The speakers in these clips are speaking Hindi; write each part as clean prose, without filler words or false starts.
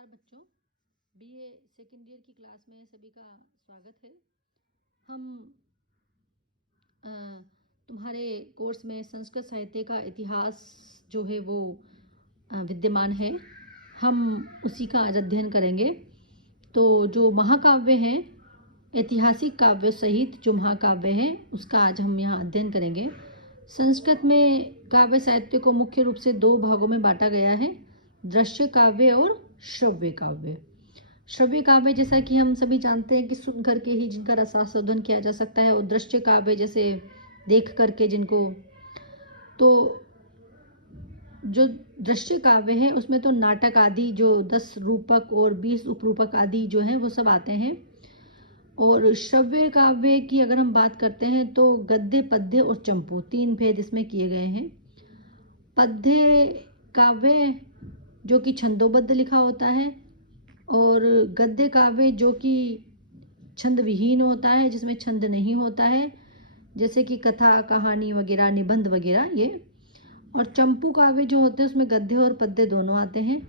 नमस्कार बच्चों, बीए सेकेंड ईयर की क्लास में सभी का स्वागत है। हम तुम्हारे कोर्स में संस्कृत साहित्य का इतिहास जो है वो विद्यमान है। हम उसी का आज अध्ययन करेंगे। तो जो महाकाव्य हैं, ऐतिहासिक काव्य सहित जो महाकाव्य हैं उसका आज हम यहाँ अध्ययन करेंगे। संस्कृत में काव्य साहित्य को मुख्य रूप से दो भागों में बांटा गया है, दृश्य काव्य और श्रव्य काव्य। श्रव्य काव्य जैसा कि हम सभी जानते हैं कि सुन करके ही जिनका रसास्वादन किया जा सकता है, और दृश्य काव्य जैसे देख करके जिनको। तो जो दृश्य काव्य है उसमें तो नाटक आदि जो 10 रूपक और 20 उपरूपक आदि जो हैं वो सब आते हैं। और श्रव्य काव्य की अगर हम बात करते हैं तो गद्य, पद्य और चंपू 3 भेद इसमें किए गए हैं। पद्य काव्य जो कि छंदोबद्ध लिखा होता है, और गद्य काव्य जो कि छंद विहीन होता है, जिसमें छंद नहीं होता है, जैसे कि कथा, कहानी वगैरह, निबंध वगैरह ये। और चंपू काव्य जो होते हैं उसमें गद्य और पद्य दोनों आते हैं।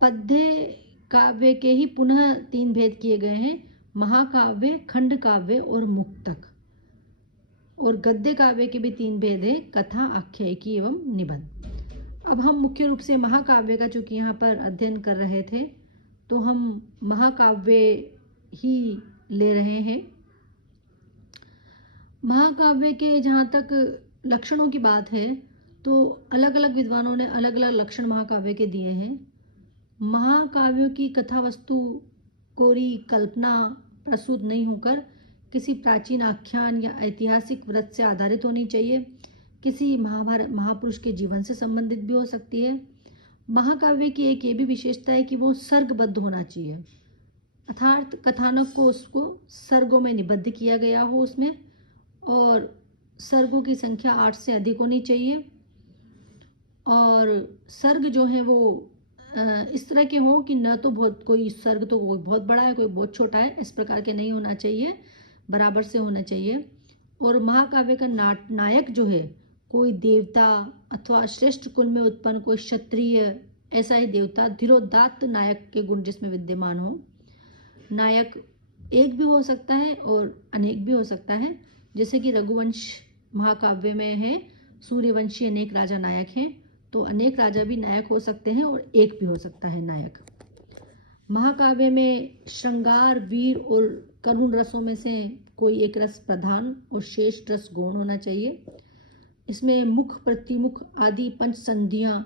पद्य काव्य के ही पुनः 3 भेद किए गए हैं, महाकाव्य, खंड काव्य और मुक्तक। और गद्य काव्य के भी 3 भेद हैं, कथा, आख्यायिकी एवं निबंध। अब हम मुख्य रूप से महाकाव्य का चूंकि यहाँ पर अध्ययन कर रहे थे तो हम महाकाव्य ही ले रहे हैं। महाकाव्य के जहाँ तक लक्षणों की बात है तो अलग अलग विद्वानों ने अलग अलग लक्षण महाकाव्य के दिए हैं। महाकाव्यों की कथा वस्तु कोरी कल्पना प्रस्तुत नहीं होकर किसी प्राचीन आख्यान या ऐतिहासिक व्रत से आधारित होनी चाहिए, किसी महापुरुष के जीवन से संबंधित भी हो सकती है। महाकाव्य की एक ये भी विशेषता है कि वो सर्गबद्ध होना चाहिए, अर्थात कथानक को उसको सर्गों में निबद्ध किया गया हो उसमें, और सर्गों की संख्या 8 से अधिक होनी चाहिए। और सर्ग जो है वो इस तरह के हों कि न तो बहुत कोई सर्ग तो कोई बहुत बड़ा है, कोई बहुत छोटा है, इस प्रकार के नहीं होना चाहिए, बराबर से होना चाहिए। और महाकाव्य का नायक जो है कोई देवता अथवा श्रेष्ठ कुल में उत्पन्न कोई क्षत्रिय, ऐसा ही देवता, धीरोदात्त नायक के गुण जिसमें विद्यमान हो। नायक एक भी हो सकता है और अनेक भी हो सकता है, जैसे कि रघुवंश महाकाव्य में है, सूर्यवंशी अनेक राजा नायक हैं, तो अनेक राजा भी नायक हो सकते हैं और एक भी हो सकता है नायक। महाकाव्य में श्रृंगार, वीर और करुण रसों में से कोई एक रस प्रधान और शेष रस गौण होना चाहिए। इसमें मुख, प्रतिमुख आदि पंच संधियां,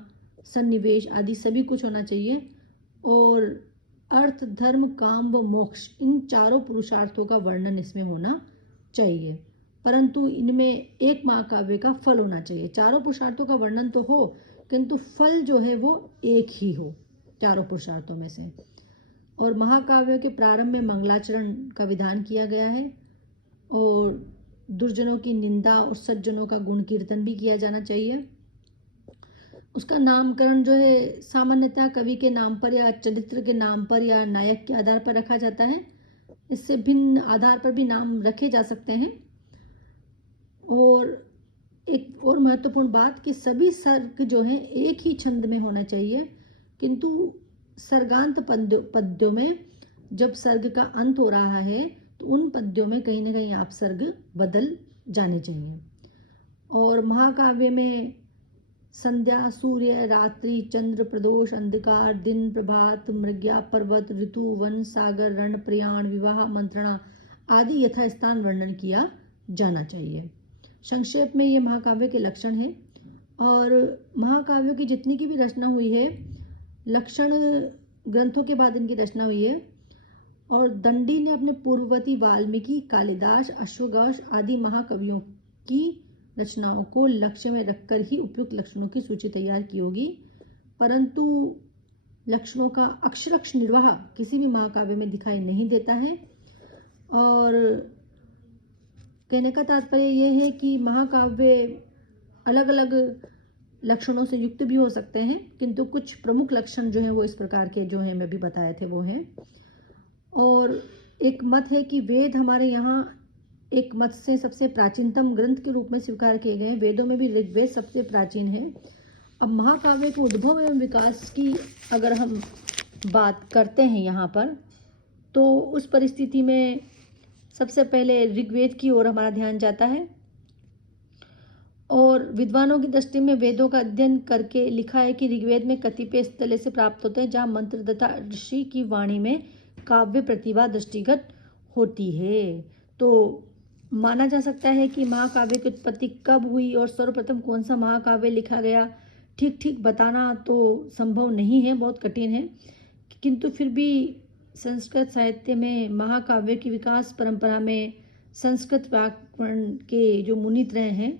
सन्निवेश आदि सभी कुछ होना चाहिए। और अर्थ, धर्म, काम व मोक्ष, इन चारों पुरुषार्थों का वर्णन इसमें होना चाहिए। परंतु इनमें एक महाकाव्य का फल होना चाहिए। चारों पुरुषार्थों का वर्णन तो हो, किंतु फल जो है वो एक ही हो चारों पुरुषार्थों में से। और महाकाव्यों के प्रारंभ में मंगलाचरण का विधान किया गया है, और दुर्जनों की निंदा और सज्जनों का गुण कीर्तन भी किया जाना चाहिए। उसका नामकरण जो है सामान्यतः कवि के नाम पर या चरित्र के नाम पर या नायक के आधार पर रखा जाता है। इससे भिन्न आधार पर भी नाम रखे जा सकते हैं। और एक और महत्वपूर्ण बात कि सभी सर्ग जो हैं एक ही छंद में होना चाहिए, किंतु सर्गांत पद्यों में जब सर्ग का अंत हो रहा है तो उन पद्यों में कहीं ना कहीं आप सर्ग बदल जाने चाहिए। और महाकाव्य में संध्या, सूर्य, रात्रि, चंद्र, प्रदोष, अंधकार, दिन, प्रभात, मृग्या, पर्वत, ऋतु, वन, सागर, रण, प्रयाण, विवाह, मंत्रणा आदि यथास्थान वर्णन किया जाना चाहिए। संक्षेप में ये महाकाव्य के लक्षण हैं। और महाकाव्यों की जितनी की भी रचना हुई है, लक्षण ग्रंथों के बाद इनकी रचना हुई है। और दंडी ने अपने पूर्ववर्ती वाल्मीकि, कालिदास, अश्वघोष आदि महाकवियों की रचनाओं को लक्ष्य में रखकर ही उपयुक्त लक्षणों की सूची तैयार की होगी, परंतु लक्षणों का अक्षरश निर्वाह किसी भी महाकाव्य में दिखाई नहीं देता है। और कहने का तात्पर्य यह है कि महाकाव्य अलग अलग लक्षणों से युक्त भी हो सकते हैं, किंतु कुछ प्रमुख लक्षण जो हैं वो इस प्रकार के जो हैं मैं भी बताए थे वो हैं। और एक मत है कि वेद हमारे यहाँ एक मत से सबसे प्राचीनतम ग्रंथ के रूप में स्वीकार किए गए हैं। वेदों में भी ऋग्वेद सबसे प्राचीन है। अब महाकाव्य के उद्भव एवं विकास की अगर हम बात करते हैं यहाँ पर, तो उस परिस्थिति में सबसे पहले ऋग्वेद की ओर हमारा ध्यान जाता है। और विद्वानों की दृष्टि में वेदों का अध्ययन करके लिखा है कि ऋग्वेद में कतिपय स्थल से प्राप्त होते हैं जहाँ मंत्र तथा ऋषि की वाणी में काव्य प्रतिभा दृष्टिगत होती है। तो माना जा सकता है कि महाकाव्य की उत्पत्ति कब हुई और सर्वप्रथम कौन सा महाकाव्य लिखा गया, ठीक ठीक बताना तो संभव नहीं है, बहुत कठिन है। किंतु फिर भी संस्कृत साहित्य में महाकाव्य की विकास परंपरा में संस्कृत व्याकरण के जो मुनित्रय हैं,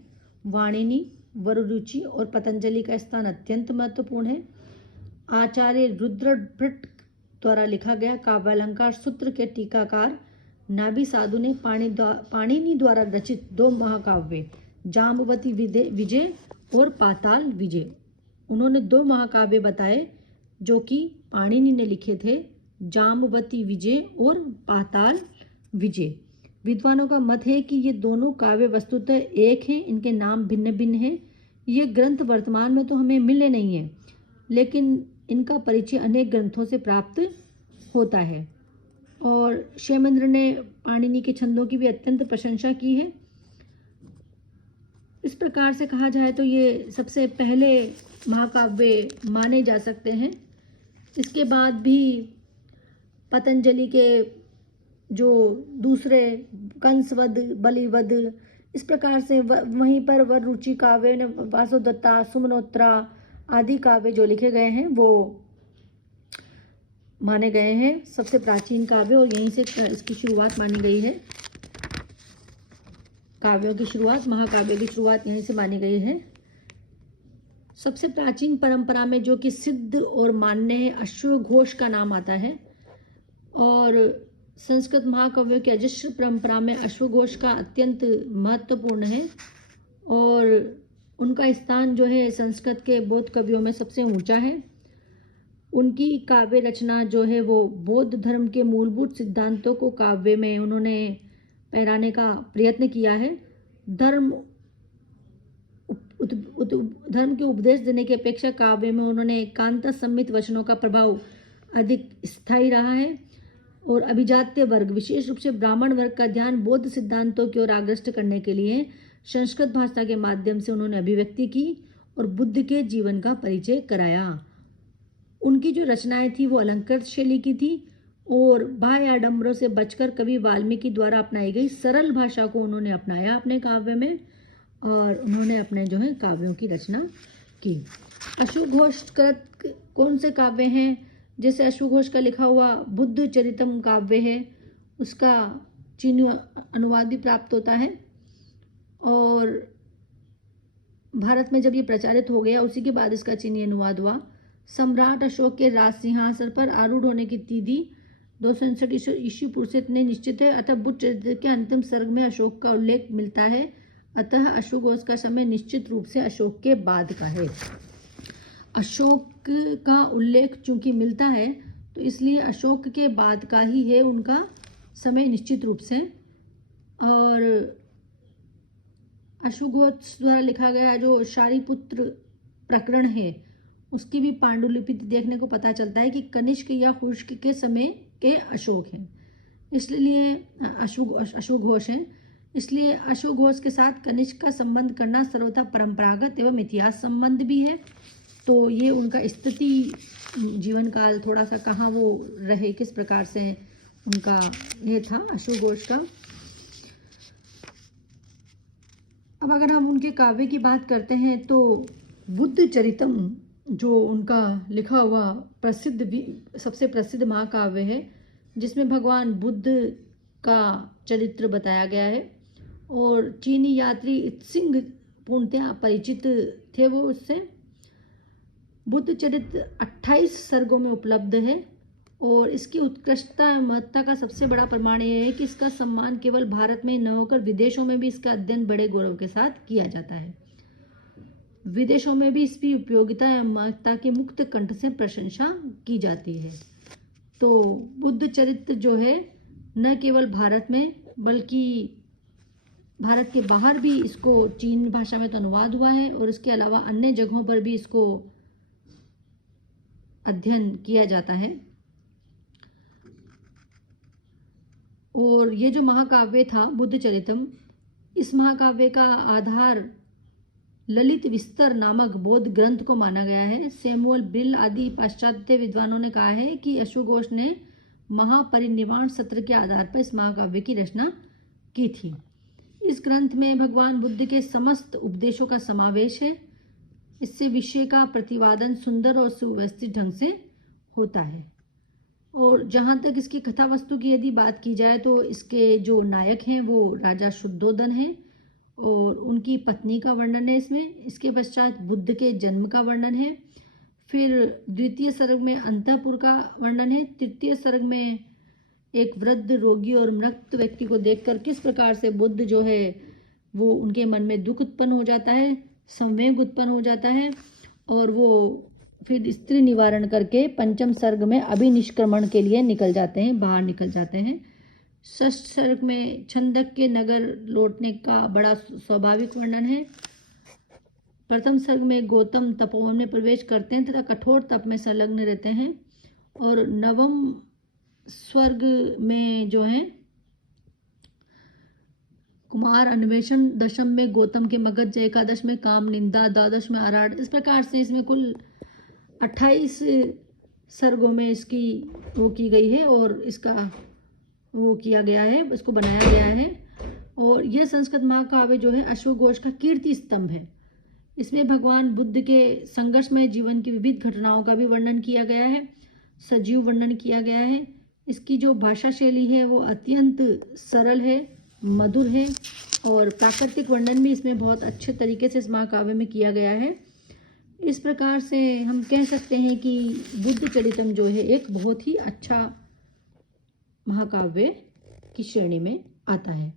वाणिनि, वररुचि और पतंजलि का स्थान अत्यंत महत्वपूर्ण है। आचार्य रुद्रभट्ट द्वारा लिखा गया काव्यालंकार सूत्र के टीकाकार नाभि साधु ने पाणिनि द्वारा रचित 2 महाकाव्य जाम्बवती विजय और पाताल विजय, उन्होंने 2 महाकाव्य बताए जो कि पाणिनि ने लिखे थे, जाम्बवती विजय और पाताल विजय। विद्वानों का मत है कि ये दोनों काव्य वस्तुतः एक हैं, इनके नाम भिन्न भिन्न हैं। ये ग्रंथ वर्तमान में तो हमें मिले नहीं हैं, लेकिन इनका परिचय अनेक ग्रंथों से प्राप्त होता है। और क्षेमेंद्र ने पाणिनि के छंदों की भी अत्यंत प्रशंसा की है। इस प्रकार से कहा जाए तो ये सबसे पहले महाकाव्य माने जा सकते हैं। इसके बाद भी पतंजलि के जो दूसरे कंसवध, बलिवध, इस प्रकार से वहीं पर वररुचि काव्य ने वासुदत्ता, सुमनोत्रा आदि काव्य जो लिखे गए हैं वो माने गए हैं सबसे प्राचीन काव्य, और यहीं से इसकी शुरुआत मानी गई है। काव्यों की शुरुआत, महाकाव्य की शुरुआत यहीं से मानी गई है। सबसे प्राचीन परंपरा में जो कि सिद्ध और मान्य है, अश्वघोष का नाम आता है। और संस्कृत महाकाव्यों की अजस्र परंपरा में अश्वघोष का अत्यंत महत्वपूर्ण है और उनका स्थान जो है संस्कृत के बौद्ध कवियों में सबसे ऊंचा है। उनकी काव्य रचना जो है वो बौद्ध धर्म के मूलभूत सिद्धांतों को काव्य में उन्होंने पहराने का प्रयत्न किया है। धर्म के उपदेश देने की अपेक्षा काव्य में उन्होंने कांता संमित वचनों का प्रभाव अधिक स्थायी रहा है। और अभिजात्य वर्ग, विशेष रूप से ब्राह्मण वर्ग का ध्यान बौद्ध सिद्धांतों की ओर आकृष्ट करने के लिए संस्कृत भाषा के माध्यम से उन्होंने अभिव्यक्ति की और बुद्ध के जीवन का परिचय कराया। उनकी जो रचनाएं थी वो अलंकृत शैली की थी और बाह्य आडंबरों से बचकर कवि वाल्मीकि द्वारा अपनाई गई सरल भाषा को उन्होंने अपनाया अपने काव्य में और उन्होंने अपने जो है काव्यों की रचना की। अश्वघोषकृत कौन से काव्य हैं? जैसे अश्वघोष का लिखा हुआ बुद्ध चरितम काव्य है, उसका चीनी अनुवाद भी प्राप्त होता है। और भारत में जब ये प्रचारित हो गया उसी के बाद इसका चीनी अनुवाद हुआ। सम्राट अशोक के राज सिंहासन पर आरूढ़ होने की तिथि 269 ईस्वी पूर्व से इतने निश्चित है, अतः बुद्ध चरित्र के अंतिम सर्ग में अशोक का उल्लेख मिलता है। अतः अश्वघोष का समय निश्चित रूप से अशोक के बाद का है। अशोक का उल्लेख चूंकि मिलता है तो इसलिए अशोक के बाद का ही है उनका समय निश्चित रूप से। और अश्वघोष द्वारा लिखा गया जो शारिपुत्र प्रकरण है उसकी भी पांडुलिपि देखने को पता चलता है कि कनिष्क या खुश्क के समय के अशोक हैं, इसलिए अश्वघोष हैं। इसलिए अश्वघोष के साथ कनिष्क का संबंध करना सर्वथा परंपरागत एवं इतिहास संबंध भी है। तो ये उनका स्थिति जीवन काल थोड़ा सा कहाँ वो रहे, किस प्रकार से उनका ये था अश्वघोष का। अब अगर हम उनके काव्य की बात करते हैं तो बुद्ध चरितम जो उनका लिखा हुआ सबसे प्रसिद्ध महाकाव्य है जिसमें भगवान बुद्ध का चरित्र बताया गया है और चीनी यात्री इत्सिंग पूर्णतः परिचित थे वो उससे। बुद्ध चरित्र 28 सर्गों में उपलब्ध है और इसकी उत्कृष्टता एवं महत्ता का सबसे बड़ा प्रमाण यह है कि इसका सम्मान केवल भारत में न होकर विदेशों में भी इसका अध्ययन बड़े गौरव के साथ किया जाता है। विदेशों में भी इसकी उपयोगिता एवं महत्ता की मुक्त कंठ से प्रशंसा की जाती है। तो बुद्ध चरित्र जो है न केवल भारत में बल्कि भारत के बाहर भी इसको चीन भाषा में तो अनुवाद हुआ है और इसके अलावा अन्य जगहों पर भी इसको अध्ययन किया जाता है। और ये जो महाकाव्य था बुद्ध चरितम, इस महाकाव्य का आधार ललित विस्तर नामक बौद्ध ग्रंथ को माना गया है। सैमुअल ब्रिल आदि पाश्चात्य विद्वानों ने कहा है कि अश्वघोष ने महापरिनिर्वाण सत्र के आधार पर इस महाकाव्य की रचना की थी। इस ग्रंथ में भगवान बुद्ध के समस्त उपदेशों का समावेश है। इससे विषय का प्रतिपादन सुंदर और सुव्यवस्थित ढंग से होता है। और जहाँ तक इसकी कथा वस्तु की यदि बात की जाए तो इसके जो नायक हैं वो राजा शुद्धोधन हैं और उनकी पत्नी का वर्णन है इसमें। इसके पश्चात बुद्ध के जन्म का वर्णन है। फिर द्वितीय सर्ग में अंतःपुर का वर्णन है। तृतीय सर्ग में एक वृद्ध, रोगी और मृत व्यक्ति को देखकर किस प्रकार से बुद्ध जो है वो उनके मन में दुख उत्पन्न हो जाता है, संवेग उत्पन्न हो जाता है और वो फिर स्त्री निवारण करके पंचम सर्ग में अभिनिष्क्रमण के लिए निकल जाते हैं, बाहर निकल जाते हैं। षष्ठ सर्ग में छंदक के नगर लौटने का बड़ा स्वाभाविक वर्णन है। प्रथम सर्ग में गौतम तपोवन में प्रवेश करते हैं तथा कठोर तप में संलग्न रहते हैं। और नवम स्वर्ग में जो है कुमार अन्वेषण, दशम में गौतम के मगध, एकादश में काम निंदा, द्वादश में आराड। इस प्रकार से इसमें कुल 28 सर्गों में इसकी वो की गई है और इसका वो किया गया है, इसको बनाया गया है। और यह संस्कृत महाकाव्य जो है अश्वघोष का कीर्ति स्तंभ है। इसमें भगवान बुद्ध के संघर्षमय जीवन की विविध घटनाओं का भी वर्णन किया गया है, सजीव वर्णन किया गया है। इसकी जो भाषा शैली है वो अत्यंत सरल है, मधुर है और प्राकृतिक वर्णन भी इसमें बहुत अच्छे तरीके से इस महाकाव्य में किया गया है। इस प्रकार से हम कह सकते हैं कि बुद्ध चरितम जो है एक बहुत ही अच्छा महाकाव्य की श्रेणी में आता है।